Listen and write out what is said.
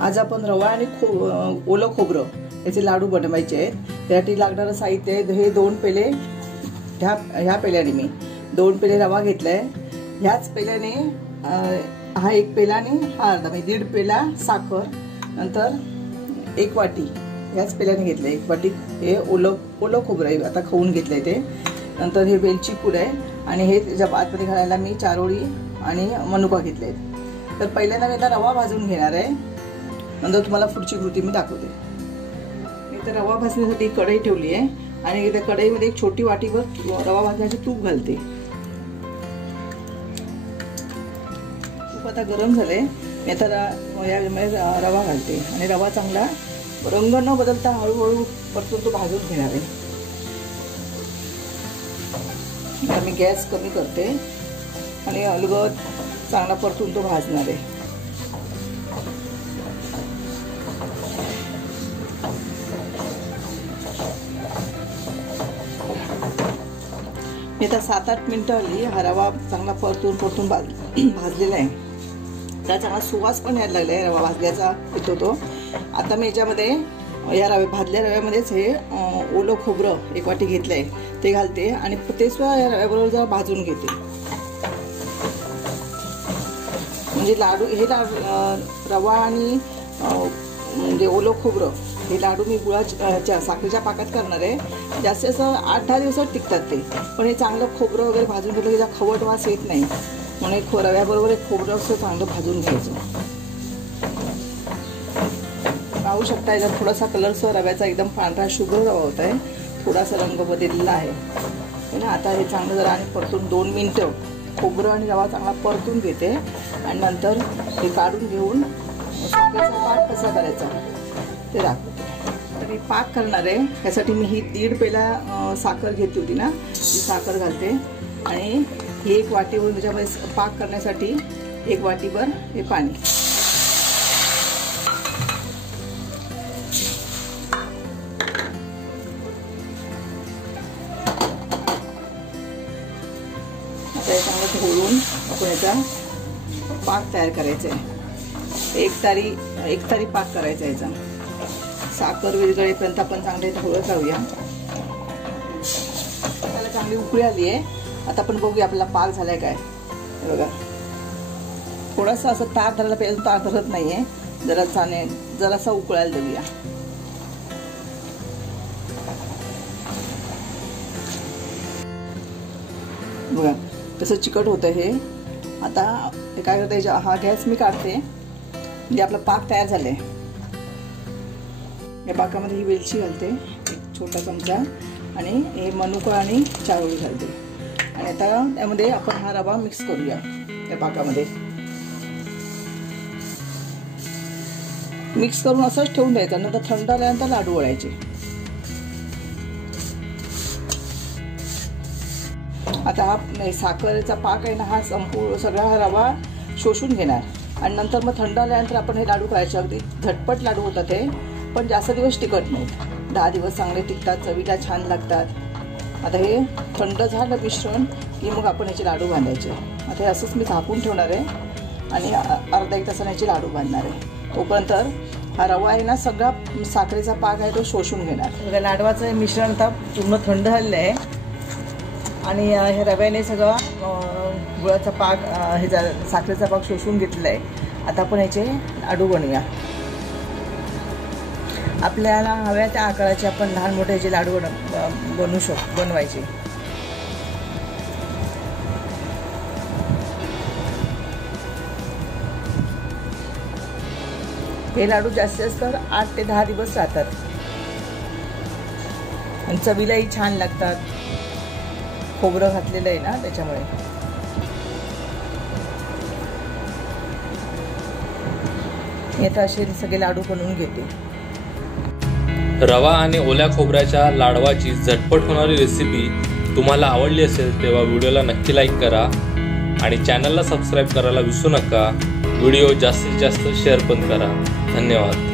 आज आपण रवा आणि ओलं खोबरं याचे लाडू बनवायचे आहेत। त्यासाठी लागणारं साहित्य आहे हे 2 पेले, ह्या पेल्याने मी 2 पेले रवा घेतलाय। ह्याच पेल्याने हा 1 पेला आणि हा अर्धा, म्हणजे 1.5 पेला साखर, नंतर 1 वाटी ह्याच पेल्याने घेतलंय 1 वाटी हे ओलं खोबरं आहे, आता खाऊन घेतलंय ते। नंतर हे वेलची पूड आहे आणि हे त्याच्या आतमध्ये घालायला मी चारोळी आणि मनुका घेतलेत। तर पहिल्यांदा मी रवा भाजून घेणार आहे, नंतर तुम्हाला पुढची कृती मी दाखवते। मी तर रवा भाजण्यासाठी कढई ठेवली आहे आणि त्या कढईमध्ये एक छोटी वाटीभर रवा भाजण्याचे तूप घालते। तूप आता गरम झाले, मी आता यामध्ये रवा घालते आणि रवा चांगला रंग न बदलता हळूहळू परतून तो भाजून घेणार आहे। आता मी गॅस कमी करते आणि अलगद चांगला परतून तो भाजणार आहे। मी आता 7-8 मिनिटं आली, हा रवा चांगला परतून भाजलेला आहे। त्याचा चांगला सुवास पण यायला लागला आहे, रवा भाजल्याचा येतो तो। आता मी याच्यामध्ये या भाजल्या रव्यामध्येच हे ओलं खोबरं 1 वाटी घेतलंय ते घालते आणि ते सुद्धा या रव्याबरोबर जरा भाजून घेते। म्हणजे लाडू हे रवा आणि म्हणजे ओलं खोबरं हे लाडू मी गुळाच्या साखरेच्या पाकात करणार आहे। जास्त असं 8-10 दिवसात टिकतात ते, पण हे चांगलं खोबरं वगैरे भाजून घेतलं की त्याचा खवट वास येत नाही, म्हणून रव्याबरोबर एक खोबरं असं चांगलं भाजून घ्यायचं। पाहू शकता याचा थोडासा कलरसह रव्याचा एकदम पांढरा शुभ्र रवा होत आहे, थोडासा रंग बदललेला आहे ना। आता हे चांगलं जरा आणि परतून 2 मिनिटं खोबरं आणि रवा चांगला परतून घेते आणि नंतर हे काढून घेऊन साखरेचा पाक कसा करायचा ते दाखवते। तर मी पाक करणार आहे, यासाठी मी ही 1.5 पेला साखर घेतली होती ना, ती साखर घालते आणि ही 1 वाटीवर त्याच्यामध्ये पाक करण्यासाठी 1 वाटीभर हे पाणी। आता हे चांगलं ढवळून आपण याचा पाक तयार करायचा आहे। एक तारी पाक करायचा याचा। साखर विरघळेपर्यंत आपण चांगले ढवळत राहूया। त्याला चांगली उकळी आली आहे, आता आपण बघूया आपला पाक झालाय काय। बघा थोडासा असं तार धरायला पाहिजे, तार धरत नाहीये, जरासा उकळायला देऊया। बघा तसं चिकट होतं हे। आता हे काय करते, हा गॅस मी काढते, म्हणजे आपला पाक तयार झालाय। या पाकामध्ये ही वेलची घालते 1 छोटा चमचा आणि हे मनुका आणि चारोळी घालते आणि आता त्यामध्ये आपण हा रवा मिक्स करूया त्या पाकामध्ये। मिक्स करून असंच ठेवून द्यायचं, नंतर थंड झाल्यानंतर लाडू वळायचे। आता हा साखरेचा पाक आहे ना, हा संपूर्ण सगळा हा रवा शोषून घेणार आणि नंतर मग थंड झाल्यानंतर आपण हे लाडू करायचे। अगदी झटपट लाडू होतात हे, पण जास्त दिवस टिकत नाहीत, 10 दिवस चांगले टिकतात, चवीला छान लागतात। आता हे थंड झालं मिश्रण की मग आपण याचे लाडू बांधायचे। आता हे असंच मी झाकून ठेवणार आहे आणि अर्धा 1 तासाने याचे लाडू बांधणार आहे। तोपर्यंत हा रवा आहे ना, सगळा साखरेचा पाक आहे तो शोषून घेणार। लाडवाचं हे मिश्रण आता पूर्ण थंड झालेलं आहे आणि हे रव्याने सगळा गुळाचा पाक हे साखरेचा पाक शोषून घेतलेला आहे। आता आपण याचे लाडू बनवूया। आपल्याला हव्या त्या आकाराचे आपण लहान मोठे याचे लाडू बनवायचे। हे लाडू जास्तीत जास्त 8 ते 10 दिवस राहतात आणि चवीलाही छान लागतात, खोबरं घातलेलं आहे ना त्याच्यामुळे। मी आता असे सगळे लाडू बनवून घेते। रवा आणि ओल्या खोबऱ्याच्या लाडवाची झटपट होणारी रेसिपी तुम्हाला आवडली असेल तेव्हा व्हिडिओला नक्की लाईक करा आणि चॅनलला सबस्क्राईब करायला विसरू नका। व्हिडिओ जास्तीत जास्त शेअर पण करा। धन्यवाद।